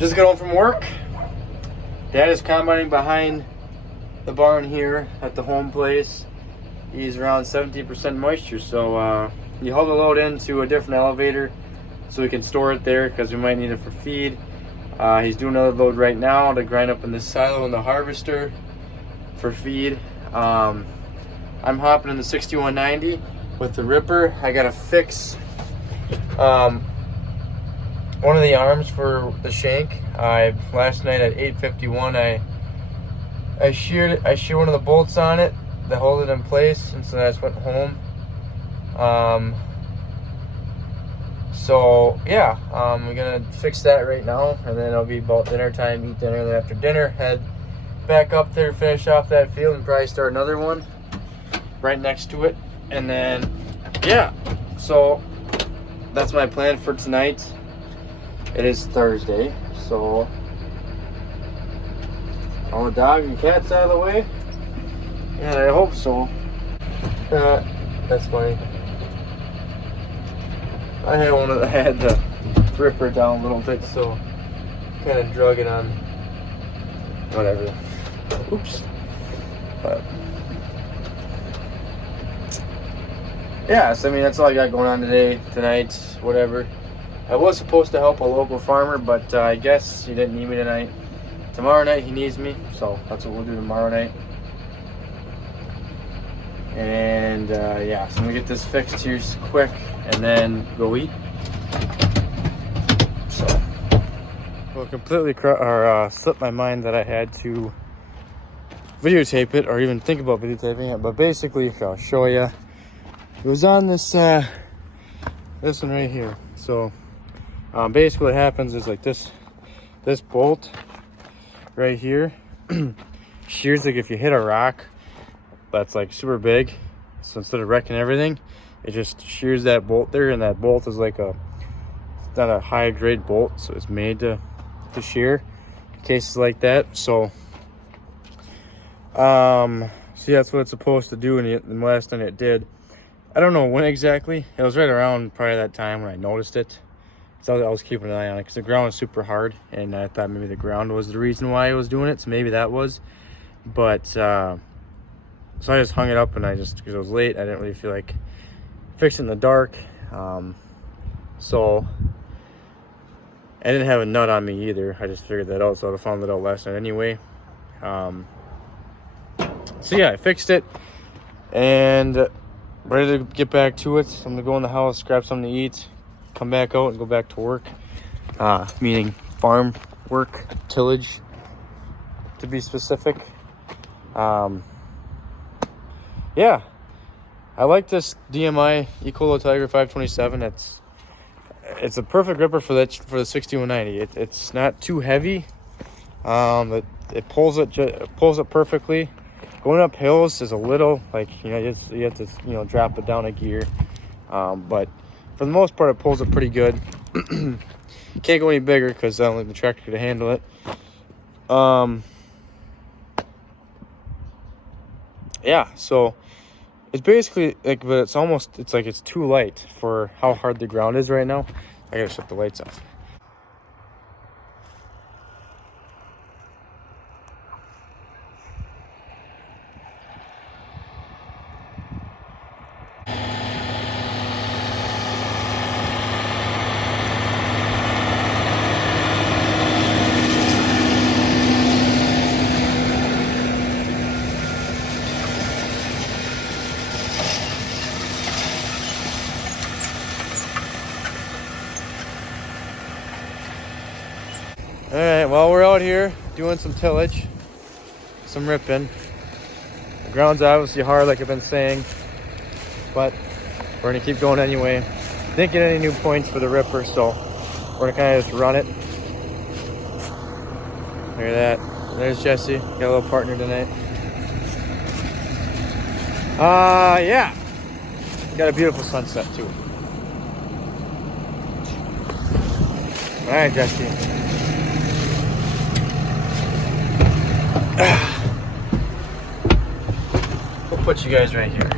Just got home from work. Dad is combining behind the barn here at the home place. He's around 17% moisture, so you haul the load into a different elevator so we can store it there because we might need it for feed. He's doing another load right now to grind up in this silo in the harvester for feed. I'm hopping in the 6190 with the ripper. I gotta fix one of the arms for the shank. Last night at 8:51, I sheared one of the bolts on it that hold it in place, and so I just went home. So yeah, we're gonna fix that right now, and then it'll be about dinner time. Eat dinner, then after dinner, head back up there, finish off that field, and probably start another one right next to it. And then yeah, so that's my plan for tonight. It is Thursday, so all the dog and cats out of the way. Yeah, I hope so. That's funny. I had the ripper down a little bit, so kind of drug it on. Whatever. Oops. But yeah, so I mean that's all I got going on tonight, whatever. I was supposed to help a local farmer, but I guess he didn't need me tonight. Tomorrow night he needs me, so that's what we'll do tomorrow night. And yeah, so I'm gonna get this fixed here quick and then go eat. So, well, completely slipped my mind that I had to videotape it or even think about videotaping it. But basically, I'll show you. It was on this one right here. So basically, what happens is like this bolt right here shears like if you hit a rock that's like super big, so instead of wrecking everything, it just shears that bolt there, and that bolt is like it's not a high grade bolt, so it's made to shear cases like that. So see, that's what it's supposed to do, and last time it did. I don't know when exactly. It was right around probably that time when I noticed it. So I was keeping an eye on it because the ground was super hard, and I thought maybe the ground was the reason why I was doing it. So maybe that was, but so I just hung it up, and because it was late, I didn't really feel like fixing it in the dark. So I didn't have a nut on me either. I just figured that out, so I would have found it out last night anyway. So yeah, I fixed it, and ready to get back to it. So I'm gonna go in the house, grab something to eat, come back out, and go back to work. Meaning farm work, tillage, to be specific. Yeah, I like this DMI Ecolo Tiger 527. It's a perfect ripper for the 6190. It's not too heavy. It pulls it perfectly. Going up hills is a little like you have to drop it down a gear, but for the most part it pulls it pretty good. Can't go any bigger because I don't think the tractor could handle it. Yeah, so it's basically like, but it's like it's too light for how hard the ground is right now. I gotta shut the lights off. All right, well, we're out here doing some tillage, some ripping. The ground's obviously hard, like I've been saying, but we're gonna keep going anyway. Didn't get any new points for the ripper, so we're gonna kind of just run it. Look at that. There's Jesse. Got a little partner tonight. Yeah. Got a beautiful sunset too. All right, Jesse. We'll put you guys right here.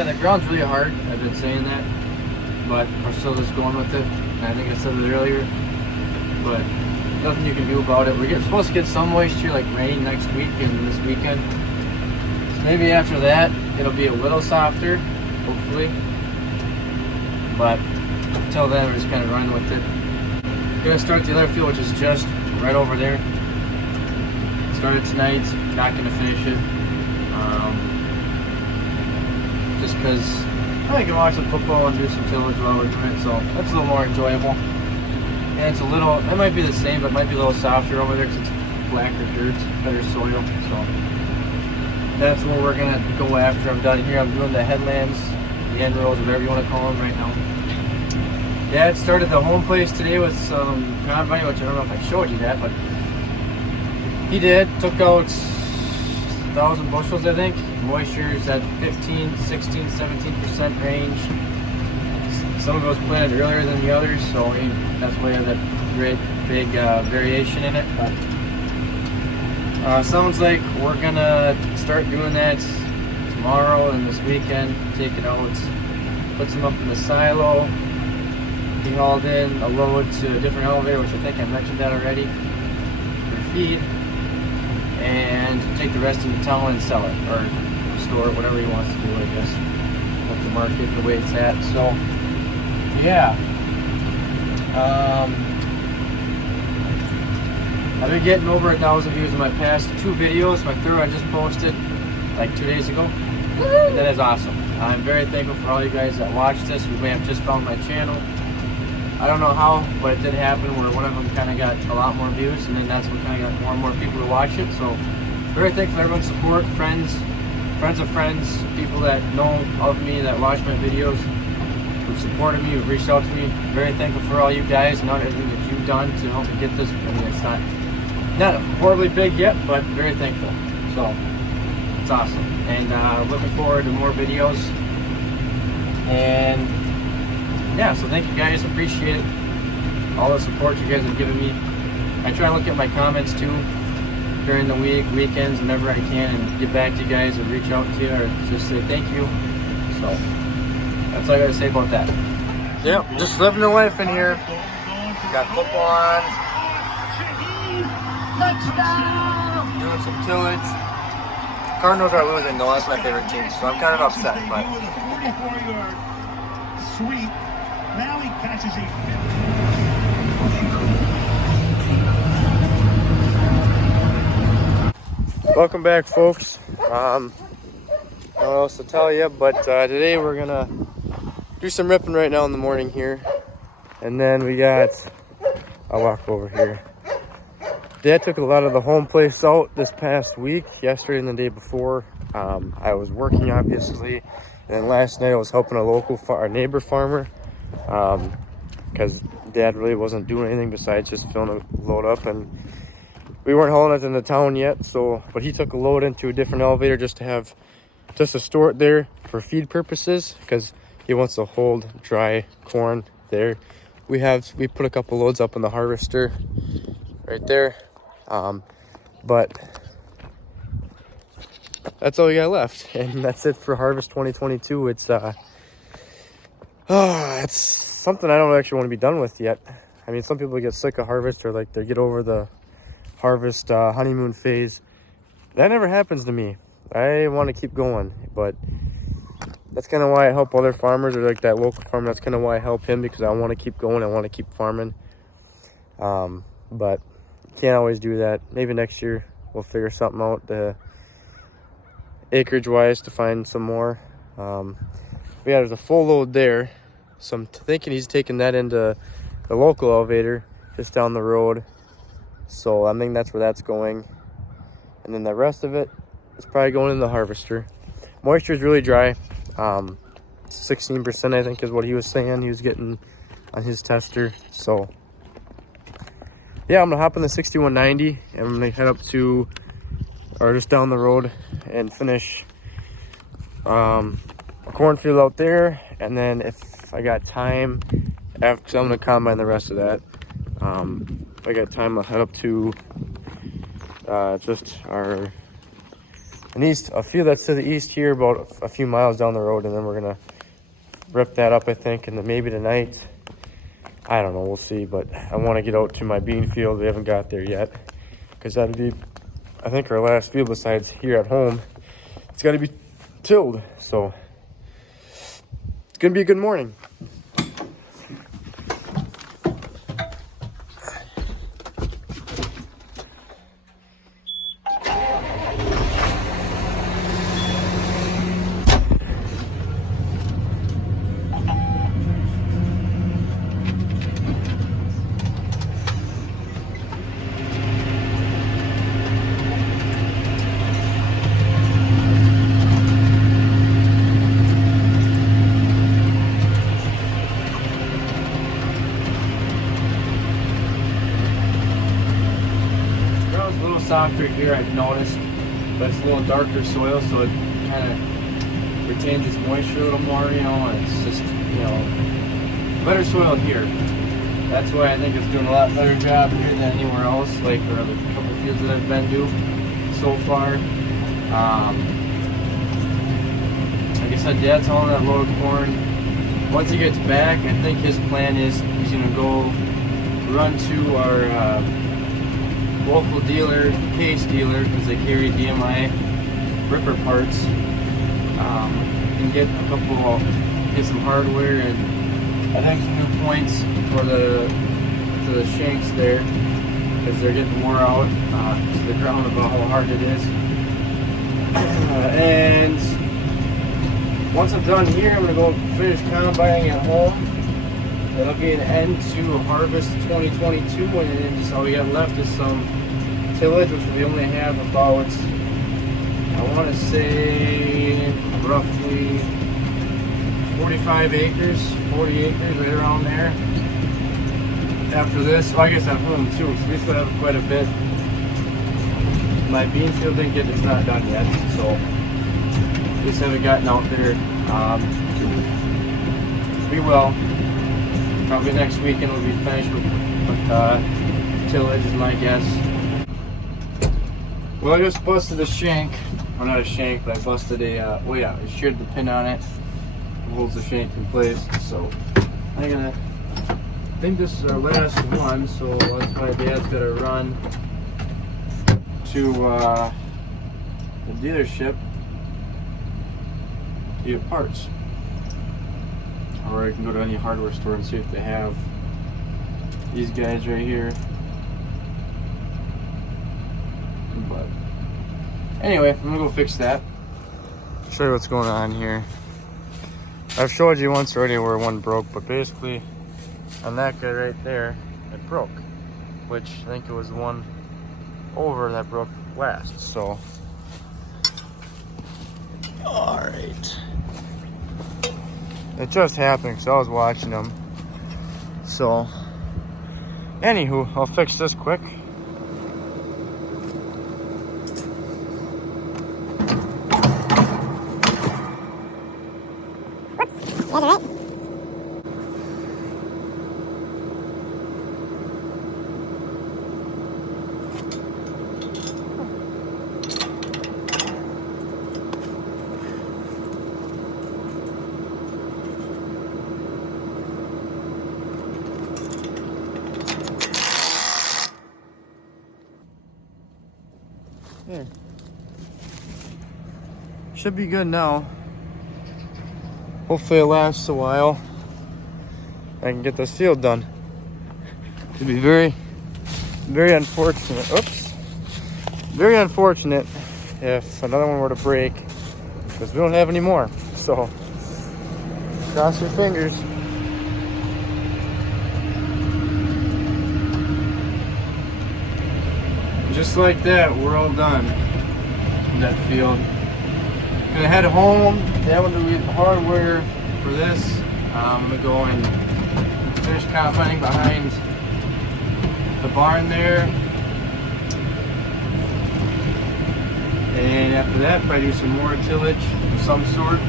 Yeah, the ground's really hard. I've been saying that, but we're still just going with it. And I think I said it earlier, but nothing you can do about it. We're supposed to get some moisture, like rain next week and this weekend. So maybe after that, it'll be a little softer, hopefully. But until then, we're just kind of running with it. Gonna start the other field, which is just right over there. Started tonight, not gonna finish it. Just because I can watch some football and do some tillage while we're doing it, so that's a little more enjoyable. And it's a little, it might be the same, but it might be a little softer over there because it's blacker dirt, better soil. So that's where we're gonna go after I'm done here. I'm doing the headlands, the end rows, whatever you want to call them right now. Dad started the home place today with some combine, which I don't know if I showed you that, but he did. Took out 1,000 bushels, I think. Moisture is at 15, 16, 17% range. Some of it was planted earlier than the others, so that's why we have that great big variation in it. But sounds like we're gonna start doing that tomorrow and this weekend. Take it out, put some up in the silo. He hauled in a load to a different elevator, which I think I mentioned that already, for feed, and take the rest into town and sell it, or store it, whatever he wants to do, I guess, with the market, the way it's at. So, yeah. I've been getting over 1,000 views in my past 2 videos. My third I just posted like 2 days ago. That is awesome. I'm very thankful for all you guys that watched this. We may have just found my channel. I don't know how, but it did happen where one of them kind of got a lot more views, and then that's what kind of got more and more people to watch it. So very thankful for everyone's support, friends of friends, people that know of me, that watch my videos, who've supported me, who've reached out to me. Very thankful for all you guys and all everything that you've done to help me get this. I mean, it's not horribly big yet, but very thankful. So it's awesome, and looking forward to more videos. And yeah, so thank you guys, appreciate it. All the support you guys have given me. I try to look at my comments too during the week, weekends, whenever I can, and get back to you guys or reach out to you or just say thank you. So that's all I gotta say about that. Yeah, just living the life in here. Got football on. Doing some tillage. Cardinals are losing though, that's my favorite team, so I'm kind of upset, but sweep. Now he catches a welcome back, folks. I don't know what else to tell you, but today we're gonna do some ripping right now in the morning here, and then we got, I'll walk over here. Dad took a lot of the home place out this past week, yesterday and the day before. I was working, obviously, and then last night I was helping our neighbor farmer, because Dad really wasn't doing anything besides just filling a load up, and we weren't hauling it into town yet. So, but he took a load into a different elevator just to store it there for feed purposes, because he wants to hold dry corn there. We put a couple loads up in the harvester right there, but that's all we got left, and that's it for harvest 2022. It's something I don't actually want to be done with yet. I mean, some people get sick of harvest, or like they get over the harvest honeymoon phase. That never happens to me. I want to keep going, but that's kind of why I help other farmers, or like that local farmer. That's kind of why I help him, because I want to keep going. I want to keep farming. But can't always do that. Maybe next year we'll figure something out acreage wise to find some more. Yeah, there's a full load there, so I'm thinking he's taking that into the local elevator just down the road. So I think that's where that's going, and then the rest of it is probably going in the harvester. Moisture is really dry. 16% I think is what he was saying he was getting on his tester. So yeah, I'm gonna hop in the 6190 and I'm gonna head up to, or just down the road, and finish a cornfield out there. And then if I got time, because I'm gonna combine the rest of that, if I got time, I'll head up to just our a field that's to the east here, about a few miles down the road, and then we're gonna rip that up, I think, and then maybe tonight. I don't know, we'll see, but I want to get out to my bean field. We haven't got there yet, because that'll be, I think, our last field besides here at home. It's got to be tilled, so it's gonna be a good morning. Softer here, I've noticed, but it's a little darker soil, so it kind of retains its moisture a little more, you know, and it's just, you know, better soil here. That's why I think it's doing a lot better job here than anywhere else, like the couple fields that I've been to so far. Like I said, Dad's hauling that load of corn. Once he gets back, I think his plan is he's going to go run to our local dealer, case dealer, because they carry DMI ripper parts, and get some hardware and I think some new points for the shanks there, because they're getting wore out to the ground about how hard it is. And once I'm done here, I'm gonna go finish combining at home. That'll be an end to harvest 2022, and then just all we got left is some tillage, which we only have about, I want to say, roughly 45 acres, 40 acres, right around there. After this, well, I guess at home too, so we still have quite a bit. My bean field it's not done yet, so we just haven't gotten out there. We will. Probably next weekend we'll be finished with tillage, is my guess. Well, I just busted a shank. Well, not a shank, but I busted a, I sheared the pin on it. It holds the shank in place. So I think this is our last one, so that's why Dad's got to run to the dealership to get parts. Or I can go to any hardware store and see if they have these guys right here. But anyway, I'm gonna go fix that. Show you what's going on here. I've showed you once already where one broke, but basically on that guy right there, it broke. Which I think it was the one over that broke last. So, alright. It just happened because I was watching them. So, anywho, I'll fix this quick. There. Should be good now. Hopefully it lasts a while. I can get this field done. It'd be very, very unfortunate. Oops. Very unfortunate if another one were to break, because we don't have any more. So, cross your fingers. Just like that, we're all done in that field. Gonna head home. That one to get the hardware for this. I'm gonna go and finish combining behind the barn there. And after that, probably do some more tillage of some sort.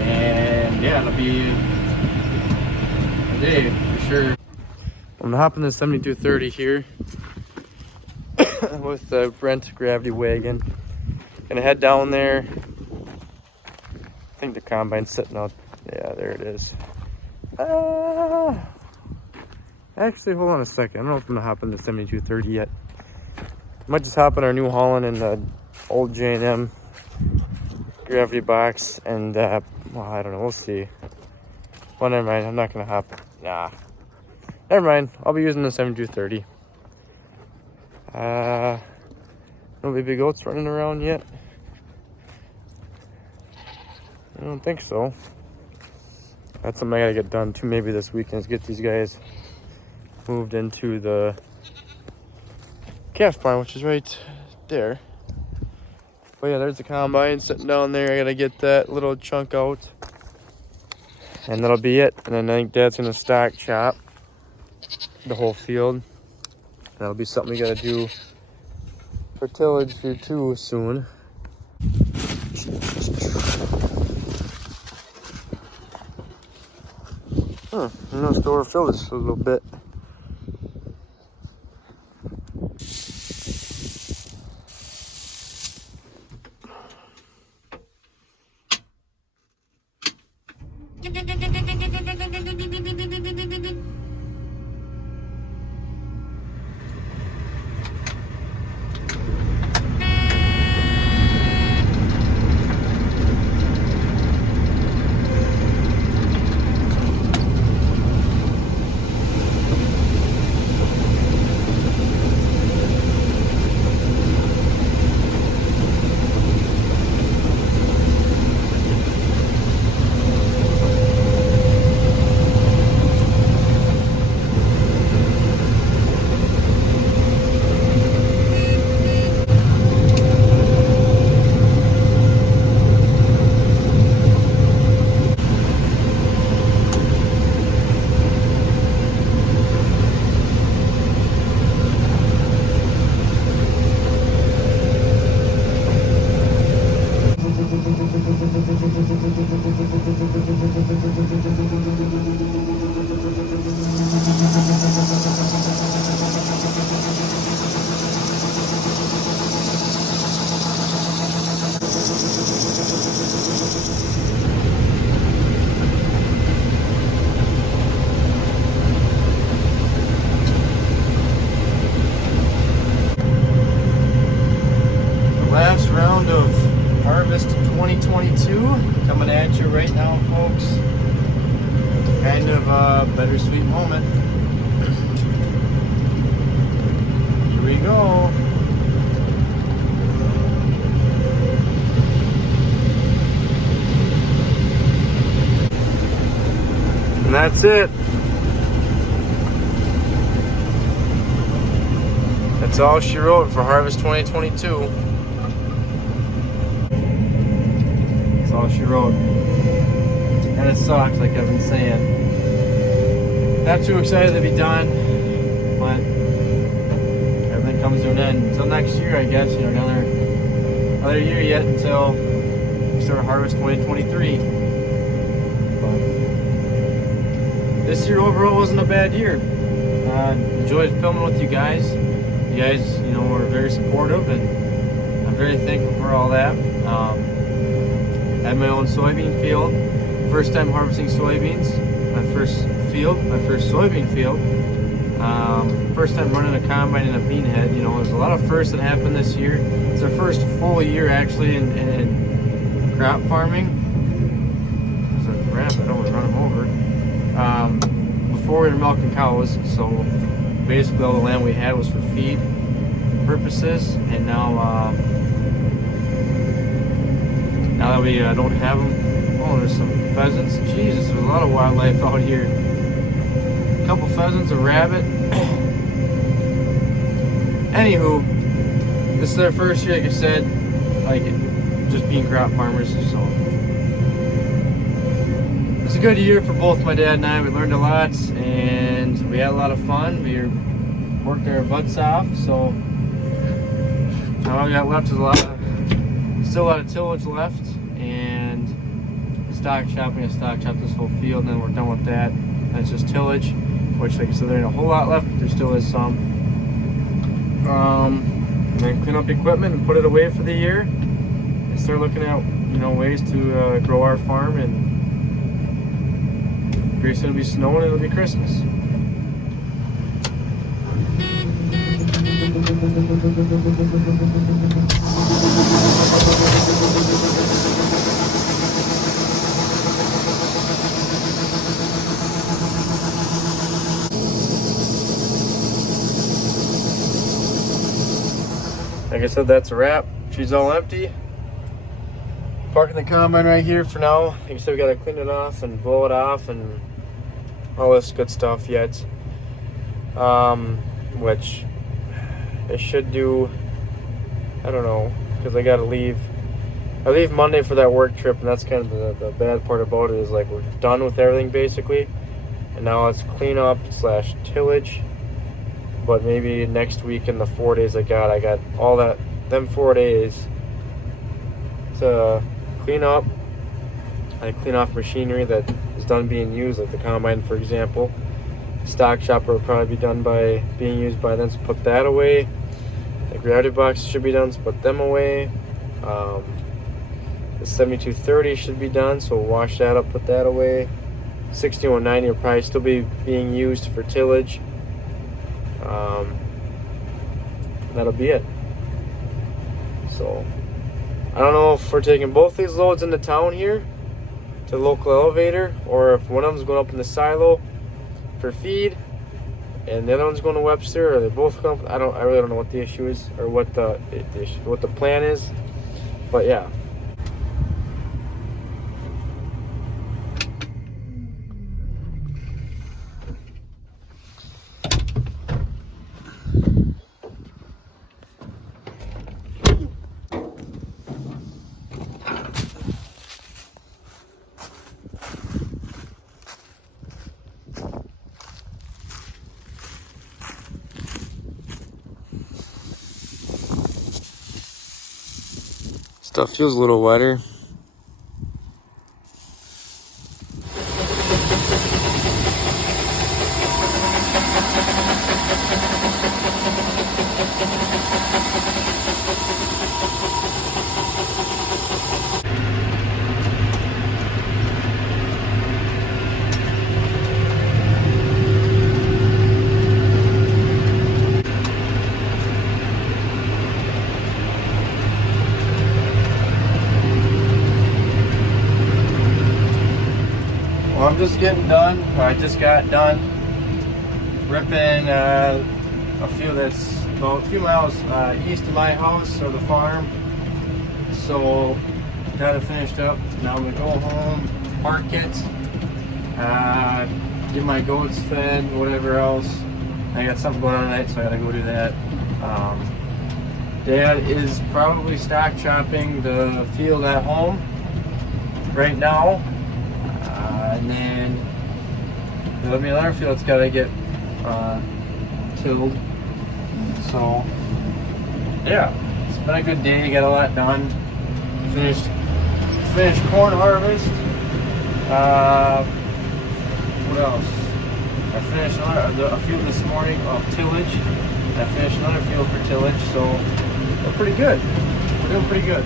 And yeah, it'll be a day for sure. I'm gonna hop in the 7230 here. with the Brent gravity wagon. Gonna head down there. I think the combine's sitting out. Yeah, there it is. Actually, hold on a second. I don't know if I'm gonna hop in the 7230 yet. Might just hop in our New Holland and the old J&M gravity box, and well, I don't know. We'll see. Well, never mind. I'm not gonna hop. Nah, never mind. I'll be using the 7230. No baby goats running around yet. I don't think so. That's something I gotta get done too. Maybe this weekend is get these guys moved into the calf barn, which is right there. But yeah, there's the combine sitting down there. I gotta get that little chunk out, and that'll be it. And then I think Dad's gonna stock chop the whole field. That'll be something we gotta do for tillage here too soon. I must overfill this a little bit. Last round of harvest 2022 coming at you right now, folks. Kind of a bittersweet moment. Here we go. And that's it. That's all she wrote for harvest 2022. All she wrote, and it sucks, like I've been saying. Not too excited to be done, but everything comes to an end until next year, I guess. You know, another year yet until we start harvest 2023. But this year overall wasn't a bad year. Enjoyed filming with you guys. You guys, you know, were very supportive, and I'm very thankful for all that. Had my own soybean field. First time harvesting soybeans. My first soybean field. First time running a combine and a bean head. You know, there's a lot of firsts that happened this year. It's our first full year actually in crop farming. There's a rabbit, I don't want to run him over. Before we were milking cows, so basically all the land we had was for feed purposes, and now that we don't have them, oh, there's some pheasants. Jesus, there's a lot of wildlife out here. A couple pheasants, a rabbit. Anywho, this is our first year, like I said, like just being crop farmers. So it's a good year for both my dad and I. We learned a lot, and we had a lot of fun. We worked our butts off. So all we got left is still a lot of tillage left, and stock chopping. I stock chop this whole field, and then we're done with that. That's just tillage, which, like I said, there ain't a whole lot left, but there still is some. then clean up equipment and put it away for the year, and start looking at ways to grow our farm. And pretty soon it'll be snowing and it'll be Christmas. Like I said, that's a wrap. She's all empty. Parking the combine right here for now. Like I said, we gotta clean it off and blow it off and all this good stuff yet. Which it should do, I don't know, because I gotta leave. I leave Monday for that work trip, and that's kind of the bad part about it, is like we're done with everything basically. And now it's clean up / tillage. But maybe next week in the 4 days I got all that, them 4 days to clean up. I clean off machinery that is done being used, like the combine, for example. Stock chopper will probably be done by being used by then, so put that away. The gravity box should be done, so put them away. The 7230 should be done, so we'll wash that up, put that away. 6190 will probably still be being used for tillage. That'll be it. So I don't know if we're taking both these loads into town here to the local elevator, or if one of them's going up in the silo for feed and the other one's going to Webster, or they both come. I really don't know what the issue is, or what the plan is. But yeah. Stuff feels a little wetter. Well, I'm just getting done, or I just got done ripping a field that's about a few miles east of my house, or the farm. So got it finished up. Now I'm gonna go home, park it, get my goats fed, whatever else. I got something going on tonight, so I gotta go do that. Dad is probably stock chopping the field at home right now. And then there'll be another field that's got to get tilled. So yeah, it's been a good day. Got a lot done. Finished corn harvest. What else? I finished a field this morning of tillage. I finished another field for tillage. So we're pretty good. We're doing pretty good.